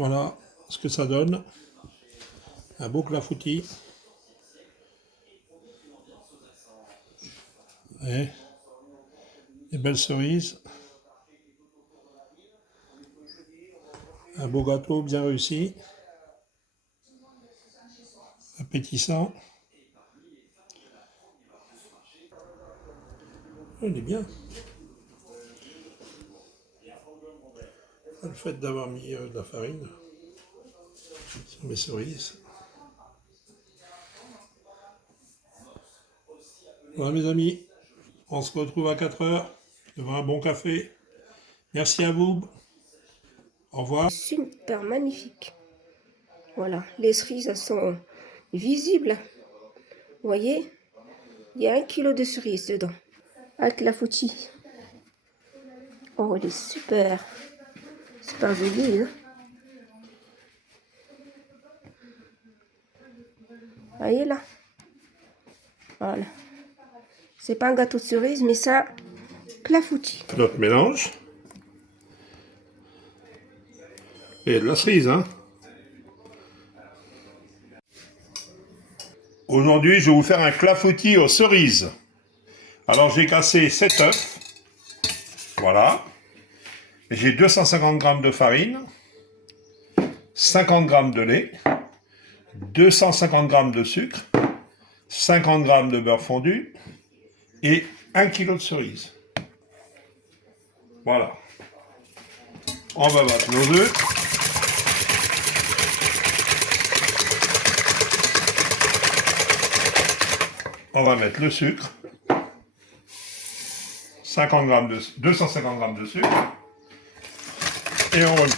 Voilà ce que ça donne. Un beau clafoutis. Et des belles cerises. Un beau gâteau bien réussi. Appétissant. Il est bien. Le fait d'avoir mis de la farine sur mes cerises. Voilà mes amis, on se retrouve à 4 heures devant un bon café. Merci à vous. Au revoir. Super magnifique. Voilà, les cerises elles sont visibles. Vous voyez, il y a 1 kilo de cerises dedans. Avec la foutie. Oh, elle est super. Super jolie, hein. Voyez là. Voilà. C'est pas un gâteau de cerise, mais ça, clafoutis. Notre mélange. Et de la cerise, hein. Aujourd'hui, je vais vous faire un clafoutis aux cerises. Alors, j'ai cassé 7 œufs. Voilà. J'ai 250 g de farine, 50 g de lait, 250 g de sucre, 50 g de beurre fondu et 1 kg de cerises. Voilà. On va battre nos œufs. On va mettre le sucre. 250 g de sucre. Et on remet.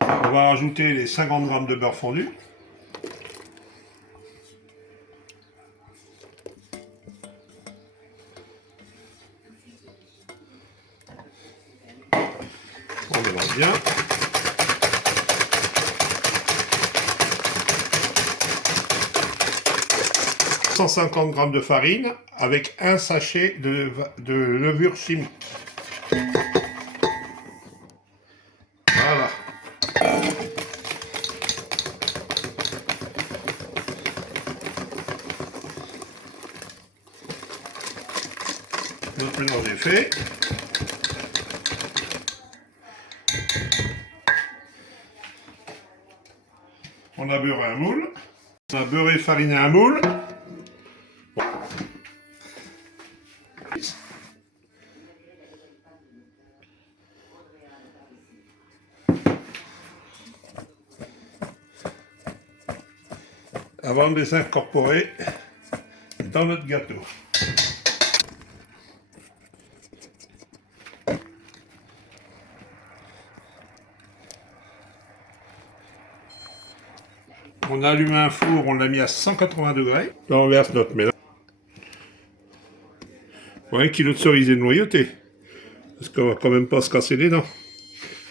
On va rajouter les 50 g de beurre fondu. On mélange bien. « 150 g de farine avec un sachet de levure chimique. Voilà. Notre mélange est fait. On a beurré un moule. On a beurré fariné un moule. Avant de les incorporer dans notre gâteau. On a allumé un four, on l'a mis à 180 degrés. Là, on verse notre mélange. Pour 1 kg de cerises et de noyauté. Parce qu'on va quand même pas se casser les dents.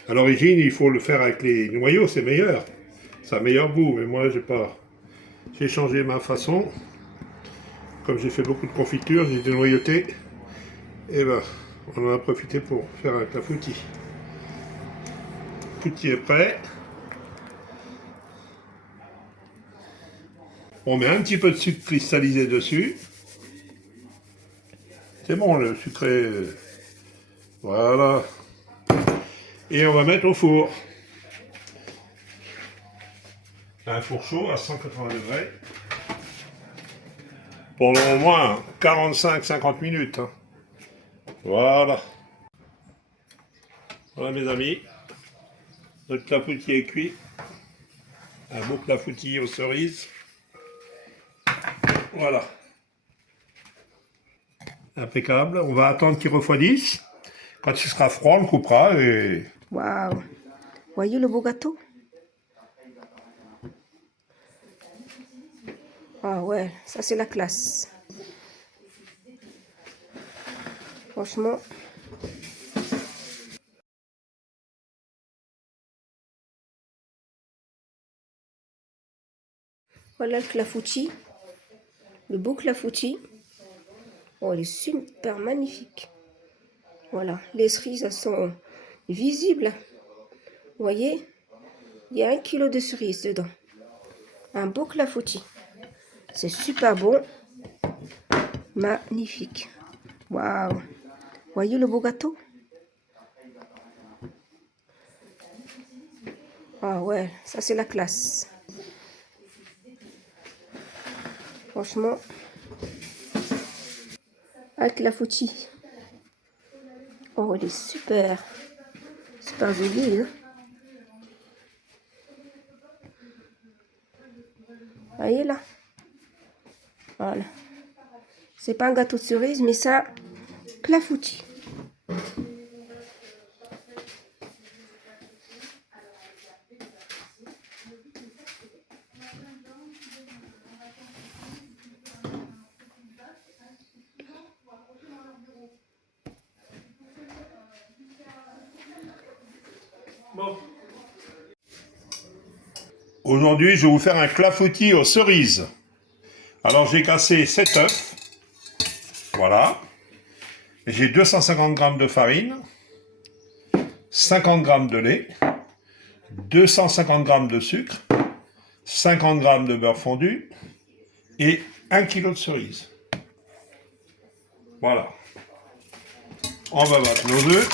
À l'origine, il faut le faire avec les noyaux, c'est meilleur. Ça a meilleur goût, mais moi, j'ai pas... J'ai changé ma façon. Comme j'ai fait beaucoup de confitures, j'ai dénoyauté. Et ben, on en a profité pour faire un clafoutis. Le clafoutis est prêt. On met un petit peu de sucre cristallisé dessus. C'est bon, le sucré. Voilà. Et on va mettre au four. Un four chaud à 180 degrés. Pendant au moins 45-50 minutes. Hein. Voilà. Voilà mes amis. Notre clafoutis est cuit. Un beau clafoutis aux cerises. Voilà. Impeccable. On va attendre qu'il refroidisse. Quand il sera froid, on le coupera et... Waouh. Voyez le beau gâteau? Ah ouais, ça c'est la classe. Franchement. Voilà le clafoutis. Le beau clafoutis. Oh, il est super magnifique. Voilà, les cerises, elles sont visibles. Vous voyez, il y a 1 kilo de cerises dedans. Un beau clafoutis. C'est super bon. Magnifique. Waouh. Voyez le beau gâteau? Ah ouais, ça c'est la classe. Franchement, avec la clafoutis. Oh, il est super. Super joli, hein? Voyez là? Voilà. C'est pas un gâteau de cerise, mais ça, clafoutis. Bon. Aujourd'hui, je vais vous faire un clafoutis aux cerises. Alors, j'ai cassé 7 œufs. Voilà. J'ai 250 g de farine, 50 g de lait, 250 g de sucre, 50 g de beurre fondu et 1 kg de cerises. Voilà. On va battre nos œufs.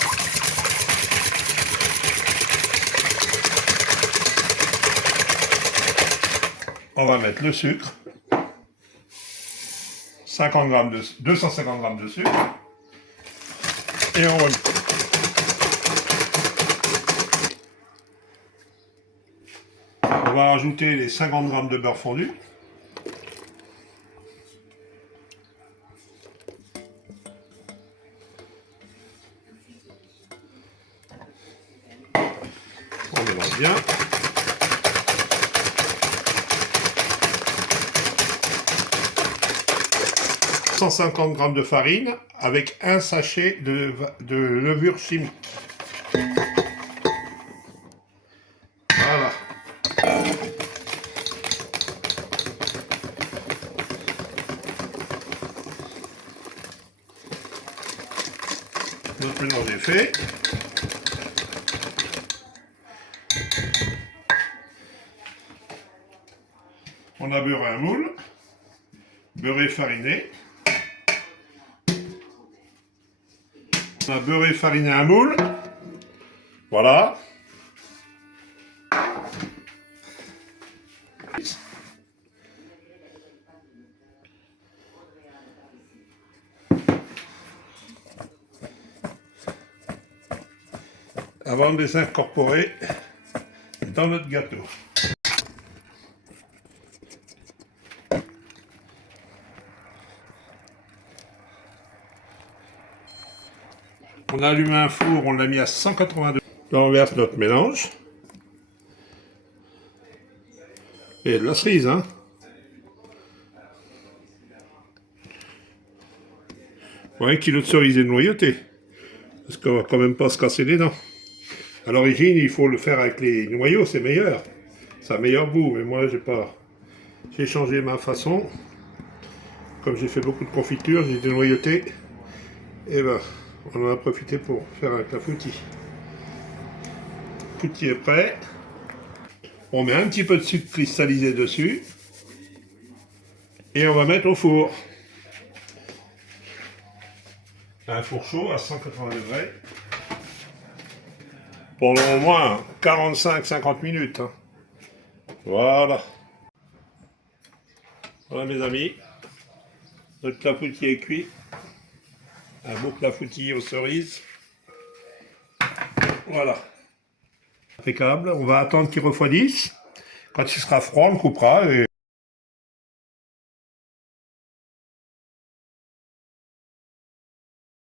On va mettre le sucre. 250 g de sucre. Et on remet. On va rajouter les 50 g de beurre fondu. On mélange bien. « 150 g de farine avec un sachet de levure chimique. » Voilà. Notre mélange est fait. On a beurré un moule, beurré fariné. On a beurré fariné un moule. Voilà. Avant de les incorporer dans notre gâteau. On a allumé un four, on l'a mis à 182. Là, on verse notre mélange. Et de la cerise, hein. Bon, 1 kg de cerise et de noyauté. Parce qu'on va quand même pas se casser les dents. À l'origine, il faut le faire avec les noyaux, c'est meilleur. Ça a meilleur goût, mais moi, j'ai changé ma façon. Comme j'ai fait beaucoup de confitures, j'ai dénoyauté. Et ben, on en a profité pour faire un clafoutis. Le clafoutis est prêt. On met un petit peu de sucre cristallisé dessus. Et on va mettre au four. Un four chaud à 180 degrés. Pendant au moins 45-50 minutes. Hein. Voilà. Voilà mes amis. Notre clafoutis est cuit. Un beau clafoutis aux cerises. Voilà. Impeccable. On va attendre qu'il refroidisse. Quand il sera froid, on le coupera et